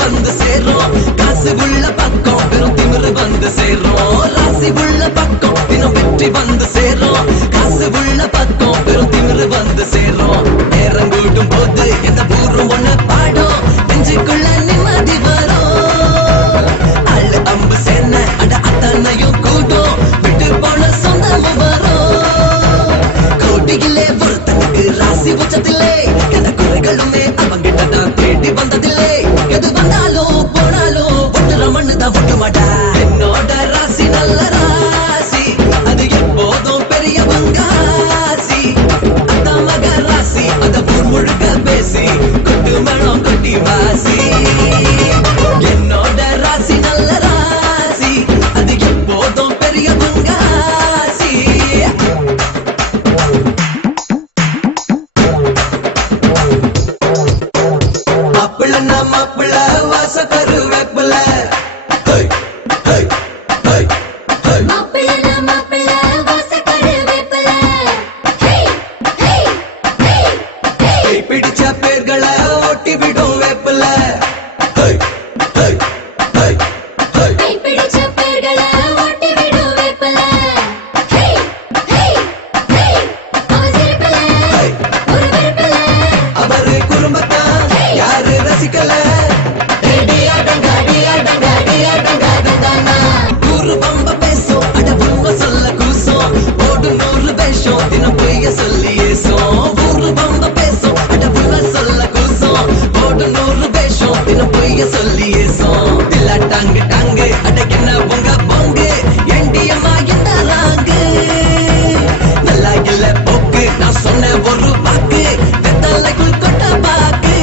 வந்து சேரும் காசு உள்ள பக்கம் வெறும் திமிரு வந்து சேரும் ராசி உள்ள பக்கம் தினம் வெற்றி வந்து சேரும் காசு உள்ள பக்கம் வெறும் திமிரு வந்து சேரும் நேரம் கூட்டும் போது எந்த பூர்வம் ஒண்ணு பாடும் நெஞ்சுக்குள்ள நிம்மதி வரும் அள்ளு அம்பு சேன அட அத்தனையும் கூட்டும் விட்டு போன சொந்தமும் வரும் கோட்டியிலே ஒருத்தனுக்கு ராசி உச்சத்திலே எந்த குறைகளுமே அவங்கிட்ட தான் தேடி வந்ததில்லை எது வந்தாலும் போனாலும் ஒட்டுற மண்ணுதான் ஒட்டு மாட்டா என்னோட ராசி நல்ல ராசி அது எப்போதும் பெரிய பங்காசி அத்த மக ராசி அத ஊர் முழுக்க பேசி கொட்டு மேளம் கொட்டி வாசி என்னோட ராசி நல்ல ராசி அது எப்போதும் பெரிய பங்காசி மாப்பிள்ள மாப்பிள்ள வாச கருவேப்பில பிடிச்ச பேர்களை ஓட்டி விடும் வேப்பில அவரு குடும்பத்தான் யாரு ரசிக்கல ஊரு பம்ப பேசும் அட உண்மை சொல்ல கூசும் ஓடு 100 வேஷம் தினம் பொய்ய சொல்லி ஏசும் ஊரு பம்ப பேசும் அட உண்மை சொல்ல கூசும் ஓடு 100 வேஷம் தினம் பொய்ய சொல்லி ஏசும் தில்லா டாங்கு டாங்கு அட என்ன பொங்க பொங்கு எண்டியம்மா என்ன ராங்கு நல்லா இல்ல போக்கு நான் சொன்ன ஒரு வாக்கு வெத்தலைக்குள் கொட்ட பாக்கு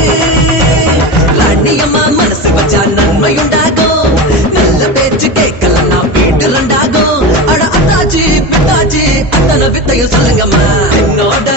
ராணியம்மா மனசு வச்சா நன்மையுண்டாகும் நல்ல பேச்சு கேட்கலாம் நான் வீட்டு ரெண்டாகும் அட அத்தாச்சி பித்தாச்சி அத்தனை வித்தையும் சொல்லுங்கம்மா என்னோட